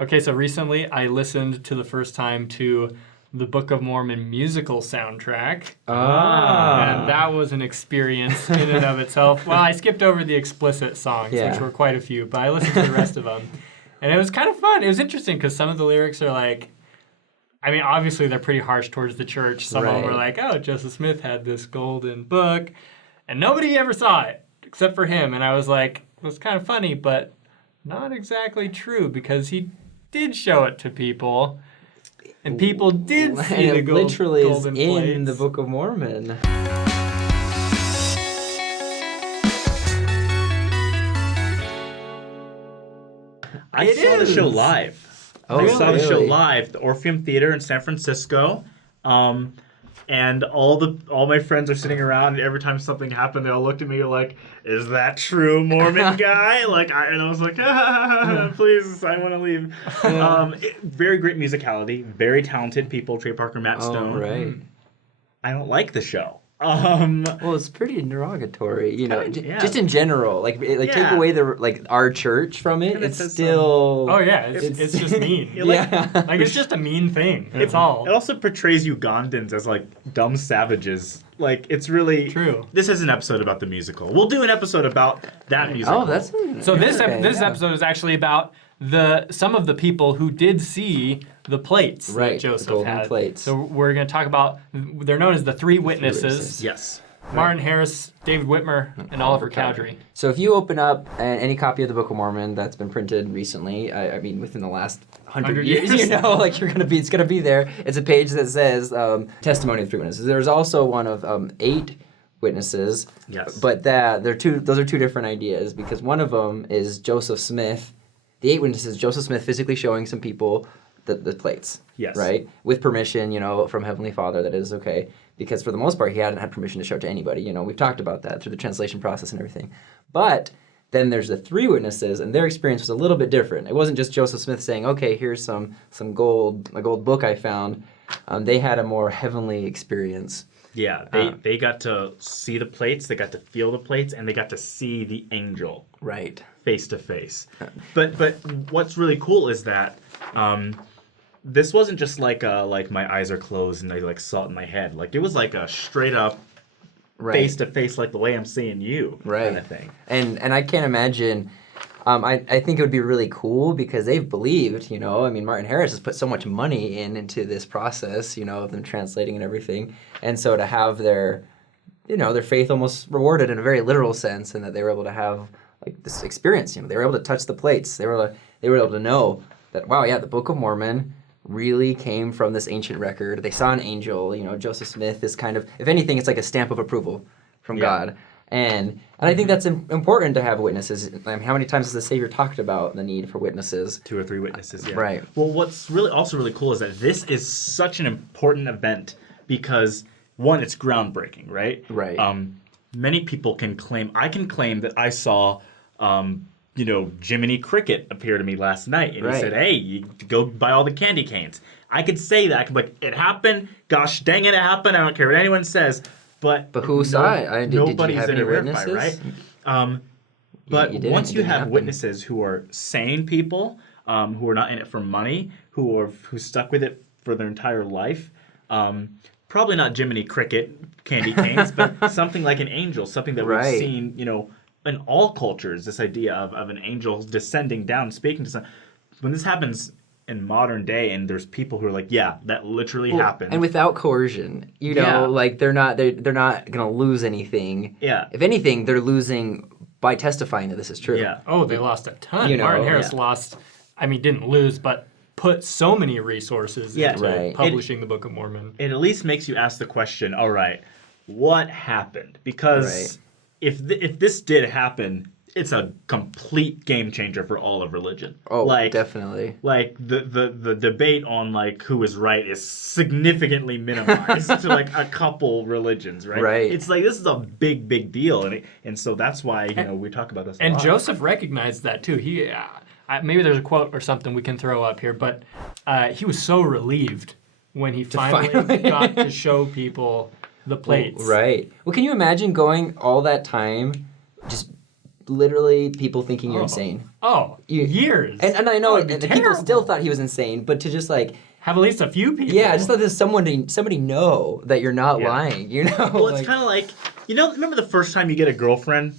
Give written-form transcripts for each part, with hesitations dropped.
Okay, so recently I listened to the first time to the Book of Mormon musical soundtrack. And that was an experience in and of itself. Well, I skipped over the explicit songs, which were quite a few, but I listened to the rest of them. And it was kind of fun. It was interesting because some of the lyrics are like, I mean, obviously they're pretty harsh towards the church. Some of them were like, oh, Joseph Smith had this golden book, and nobody ever saw it except for him. And I was like, it was kind of funny, but not exactly true because he did show it to people, and people did see the literally golden is plates. in the Book of Mormon. I saw the show live. Oh, I saw the show really? live, the Orpheum Theater in San Francisco. And all my friends are sitting around, and every time something happened, they all looked at me like, "Is that true, Mormon guy?" And I was like, "Please, I want to leave." Very great musicality, very talented people. Trey Parker, Matt Stone. Right. I don't like the show. Well, it's pretty derogatory, yeah. just in general. Like take away our church from it, Kinda it's says still. Oh yeah, it's just mean. Like it's just a mean thing. That's all. It also portrays Ugandans as like dumb savages. Like it's really true. This is an episode about the musical. We'll do an episode about that musical. Oh, that's So this episode is actually about some of the people who did see the plates that Joseph the golden had. plates. So we're going to talk about, they're known as the three witnesses. Yes. Martin Harris, David Whitmer, and Oliver Cowdery. So if you open up any copy of the Book of Mormon that's been printed recently, I mean within the last 100 years, like it's gonna be there. It's a page that says testimony of three witnesses. There's also one of 8 witnesses. Yes. But those are two different ideas because one of them is Joseph Smith. The 8 witnesses, Joseph Smith physically showing some people the plates. Yes. Right? With permission, from Heavenly Father, that is okay. Because for the most part, he hadn't had permission to show it to anybody. We've talked about that through the translation process and everything. But then there's the 3 witnesses, and their experience was a little bit different. It wasn't just Joseph Smith saying, okay, here's a gold book I found. They had a more heavenly experience. Yeah, they got to see the plates, they got to feel the plates, and they got to see the angel. Right. Face to face. But what's really cool is that this wasn't just like my eyes are closed and I like saw it in my head. Like it was like a straight up face to face, like the way I'm seeing you kind of thing. And I can't imagine. I think it would be really cool because they've believed. Martin Harris has put so much money into this process. Of them translating and everything, and so to have their faith almost rewarded in a very literal sense, and that they were able to have like this experience. They were able to touch the plates. They were able to know that the Book of Mormon really came from this ancient record. They saw an angel. Joseph Smith is kind of, if anything, it's like a stamp of approval from God. And I think that's important to have witnesses. How many times has the Savior talked about the need for witnesses? 2 or 3 witnesses, yeah. Right. Well, what's really cool is that this is such an important event because, one, it's groundbreaking, right? Right. Many people can claim, I can claim that I saw, Jiminy Cricket appear to me last night, and he said, hey, you go buy all the candy canes. I could say that. I could be like, it happened. Gosh dang it, it happened. I don't care what anyone says. But who saw it? Nobody's did you have going to any verify, witnesses? right? But once you have happen. witnesses who are sane people, who are not in it for money, who stuck with it for their entire life, probably not Jiminy Cricket candy canes, but something like an angel, something that we've seen, in all cultures, this idea of an angel descending down, speaking to someone. When this happens in modern day, and there's people who are like, yeah, that literally happened, and without coercion, like they're not gonna lose anything. Yeah. If anything, they're losing by testifying that this is true. Yeah. Oh, they lost a ton. Martin Harris lost, didn't lose, but put so many resources into publishing the Book of Mormon. It at least makes you ask the question, all right, what happened? Because if this did happen, it's a complete game changer for all of religion. Oh, definitely. Like the debate on like who is right is significantly minimized to like a couple religions, right? Right. It's like this is a big deal, and so that's why we talk about this. A lot. Joseph recognized that too. He maybe there's a quote or something we can throw up here, but he was so relieved when he finally got to show people the plates. Right. Well, can you imagine going all that time just literally people thinking you're insane. Years. And I know That would be and people still terrible. thought he was insane, but to just like Have at least a few people. just let somebody know that you're not lying. You know. Well, it's kind of like remember the first time you get a girlfriend.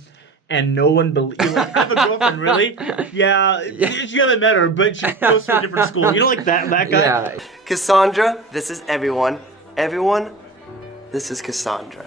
And no one believes. You like, I have a girlfriend, really? Yeah, you haven't met her, but she goes to a different school. You know, like that guy. Yeah. Cassandra, this is everyone. Everyone, this is Cassandra.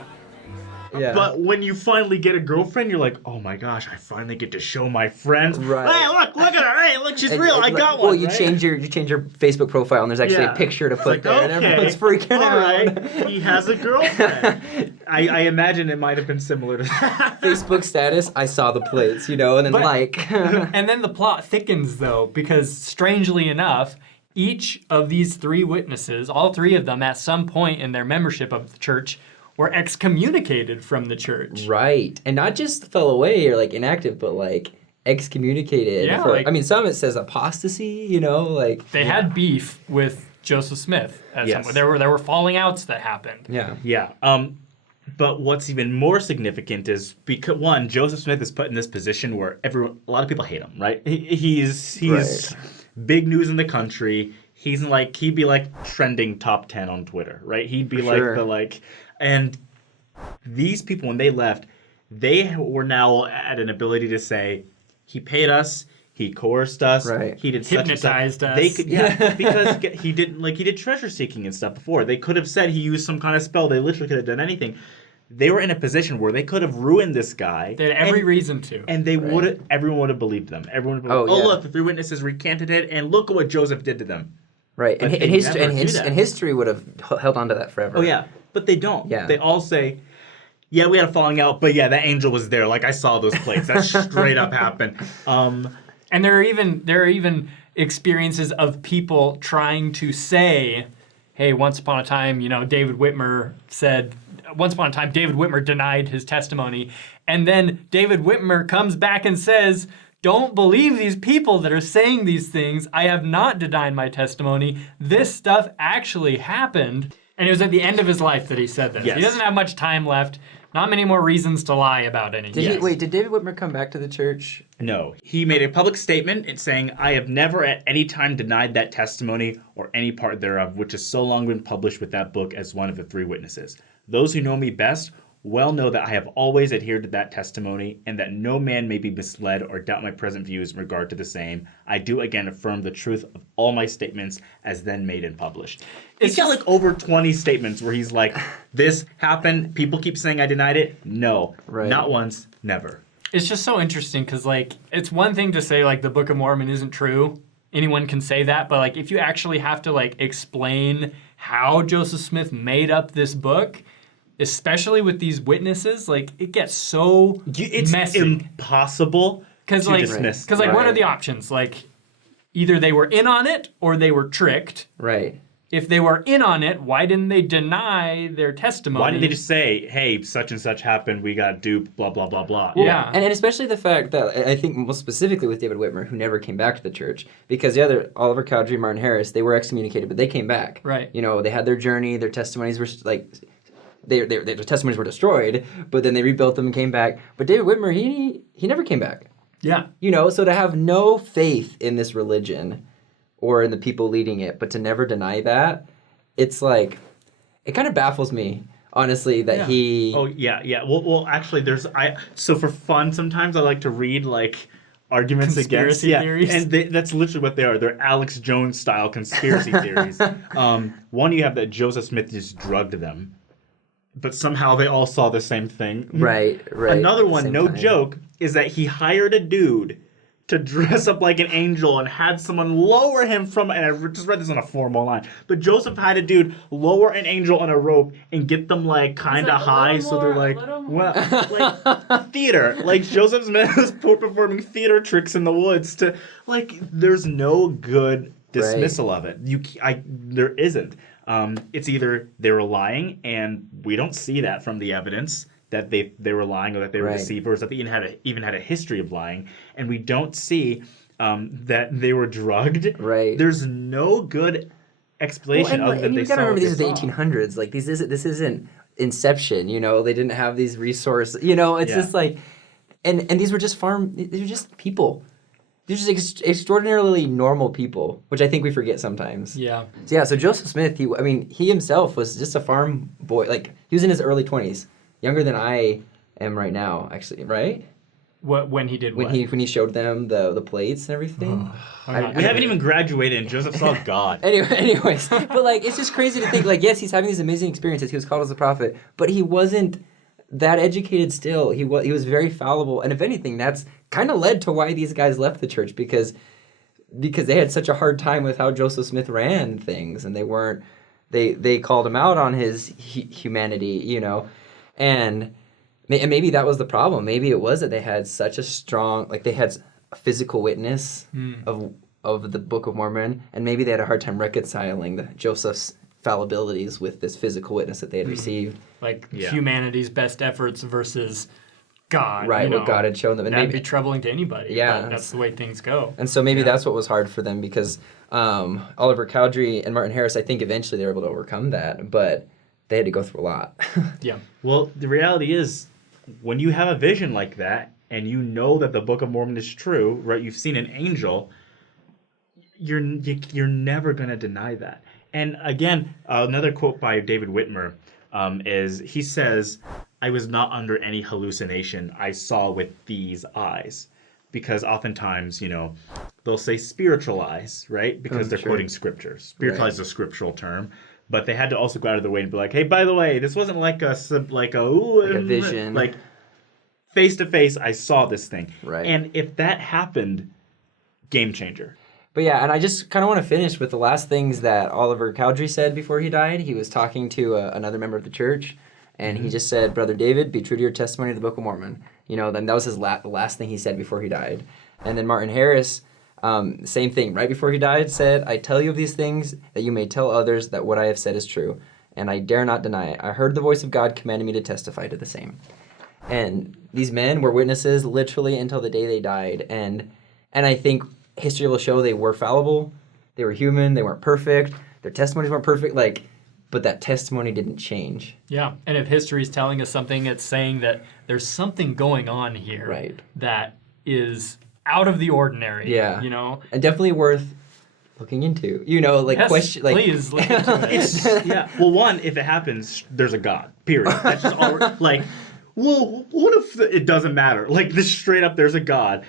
Yeah. But when you finally get a girlfriend, you're like, oh my gosh, I finally get to show my friends. Right. Hey, look at her. Hey, look, she's real. I got well, one. you right? change your Facebook profile, and there's actually a picture to put Like, there, and everyone's freaking out. All right, he has a girlfriend. I imagine it might have been similar to that. Facebook status, I saw the plates, and then like. And then the plot thickens, though, because strangely enough, each of these three witnesses, all three of them, at some point in their membership of the church, were excommunicated from the church. Right. And not just fell away or like inactive, but like excommunicated. Yeah, for, like- I mean, some of it says apostasy, like. They had beef with Joseph Smith. At Yes. some point. There were falling outs that happened. Yeah. Yeah. But what's even more significant is because one, Joseph Smith is put in this position where a lot of people hate him, right? He's Right. big news in the country. He'd be like trending top 10 on Twitter, right? He'd be Sure. and these people, when they left, they were now at an ability to say, he paid us, he coerced us, Right. he did such and such. Hypnotized us. They could, because he did treasure seeking and stuff before. They could have said he used some kind of spell. They literally could have done anything. They were in a position where they could have ruined this guy. They had every reason to. And they everyone would have believed them. Everyone would have believed, Oh, yeah. look, the three witnesses recanted it, and look at what Joseph did to them. Right. But And, they history, never do that. and history would have held on to that forever. Oh, yeah. But they don't. Yeah. They all say, yeah, we had a falling out, but yeah, that angel was there. Like, I saw those plates. That straight up happened. And there are even experiences of people trying to say, hey, once upon a time, David Whitmer said, once upon a time, David Whitmer denied his testimony. And then David Whitmer comes back and says, don't believe these people that are saying these things. I have not denied my testimony. This stuff actually happened. And it was at the end of his life that he said this. Yes. He doesn't have much time left. Not many more reasons to lie about anything. Did David Whitmer come back to the church? No. He made a public statement saying, I have never at any time denied that testimony or any part thereof, which has so long been published with that book as one of the three witnesses. Those who know me best well know that I have always adhered to that testimony, and that no man may be misled or doubt my present views in regard to the same. I do again affirm the truth of all my statements as then made and published. He's got like over 20 statements where he's like, this happened, people keep saying I denied it. No, Right. not once, never. It's just so interesting because, it's one thing to say, the Book of Mormon isn't true. Anyone can say that. But, if you actually have to, explain how Joseph Smith made up this book, especially with these witnesses, it gets so It's messy. impossible to dismiss. Because, what are the options? Either they were in on it or they were tricked. Right. If they were in on it, why didn't they deny their testimony? Why didn't they just say, hey, such and such happened, we got duped, blah, blah, blah, blah. Yeah. And especially the fact that I think most specifically with David Whitmer, who never came back to the church, because the other, Oliver Cowdery, Martin Harris, they were excommunicated, but they came back. Right. They had their journey, their testimonies were their testimonies were destroyed, but then they rebuilt them and came back. But David Whitmer, he never came back. Yeah. So to have no faith in this religion or in the people leading it, but to never deny that, it's it kind of baffles me, honestly, that he... Oh, yeah. Well, actually, so for fun, sometimes I like to read, arguments Conspiracy theories. And that's literally what they are. They're Alex Jones-style conspiracy theories. One, you have that Joseph Smith just drugged them, but somehow they all saw the same thing. Right. Another one, Same no time. joke, is that he hired a dude to dress up like an angel and had someone lower him from, and I just read this on a formal line, but Joseph had a dude lower an angel on a rope and get them kind of high, so they're theater. Joseph Smith was performing theater tricks in the woods to, there's no good dismissal of it. There isn't. It's either they were lying, and we don't see that from the evidence that they were lying or that they were deceivers, that they even had a history of lying, and we don't see that they were drugged. Right. There's no good explanation other than they you saw gotta remember what these are they the saw. 1800s. This isn't Inception. They didn't have these resources. It's just And these were just these were just people. These were just extraordinarily normal people, which I think we forget sometimes. Yeah. So Joseph Smith, he himself was just a farm boy. Like, he was in his early 20s, younger than I am right now, actually, right? When he did what? When he showed them the plates and everything. We haven't even graduated, and Joseph saw God. Anyways, but like, it's just crazy to think, like, yes, he's having these amazing experiences. He was called as a prophet, but he wasn't that educated still. He was very fallible, and if anything, that's kind of led to why these guys left the church, because they had such a hard time with how Joseph Smith ran things, and they called him out on his humanity, and maybe that was the problem. Maybe it was that they had such a strong, like, they had a physical witness of the Book of Mormon, and maybe they had a hard time reconciling Joseph's fallibilities with this physical witness that they had received. Like, humanity's best efforts versus God. Right, what God had shown them. And that'd be troubling to anybody. Yeah. But that's the way things go. And so maybe that's what was hard for them, because Oliver Cowdery and Martin Harris, I think eventually they were able to overcome that, but they had to go through a lot. Yeah. Well, the reality is, when you have a vision like that, and you know that the Book of Mormon is true, right? You've seen an angel, you're never going to deny that. And again, another quote by David Whitmer is, he says, "I was not under any hallucination. I saw with these eyes." Because oftentimes, they'll say spiritual eyes, right? Because they're quoting scripture. Spiritual eyes is a scriptural term. But they had to also go out of their way and be like, hey, by the way, this wasn't like a vision. Like, face to face, I saw this thing. Right. And if that happened, game changer. But yeah, and I just kind of want to finish with the last things that Oliver Cowdery said before he died. He was talking to another member of the church, and he just said, "Brother David, be true to your testimony of the Book of Mormon." Then that was the last thing he said before he died. And then Martin Harris, same thing. Right before he died, said, "I tell you of these things, that you may tell others that what I have said is true, and I dare not deny it. I heard the voice of God commanding me to testify to the same." And these men were witnesses literally until the day they died. And I think history will show they were fallible, they were human, they weren't perfect, their testimonies weren't perfect, but that testimony didn't change. Yeah, and if history is telling us something, it's saying that there's something going on here that is out of the ordinary. Yeah. And definitely worth looking into. Yes, question. Please look into it. Well, one, if it happens, there's a God. Period. That's just all. Well, what if it doesn't matter? This straight up, there's a God.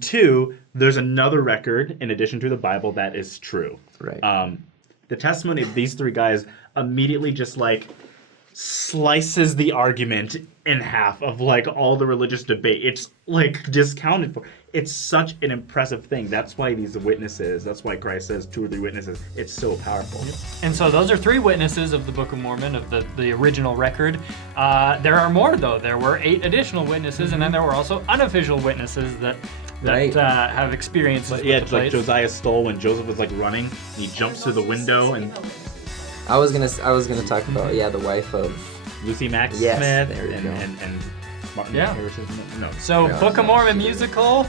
Two, there's another record in addition to the Bible that is true. Right. The testimony of these three guys immediately just slices the argument in half of all the religious debate. It's discounted for. It's such an impressive thing. That's why these witnesses, that's why Christ says 2 or 3 witnesses. It's so powerful. And so those are 3 witnesses of the Book of Mormon, of the original record. There are more, though. There were 8 additional witnesses, and then there were also unofficial witnesses that have experiences with yeah, the it's place. Josiah stole when Joseph was running. And he jumps through the window, and I was gonna talk about the wife of Lucy Mack Yes, Smith there you go. and Martin Yeah. Harris, isn't it? No. So Book of Mormon musical,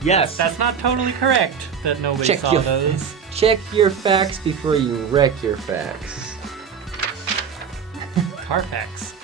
Yes. that's not totally correct that nobody Check saw your- those. check your facts before you wreck your facts. Carfax.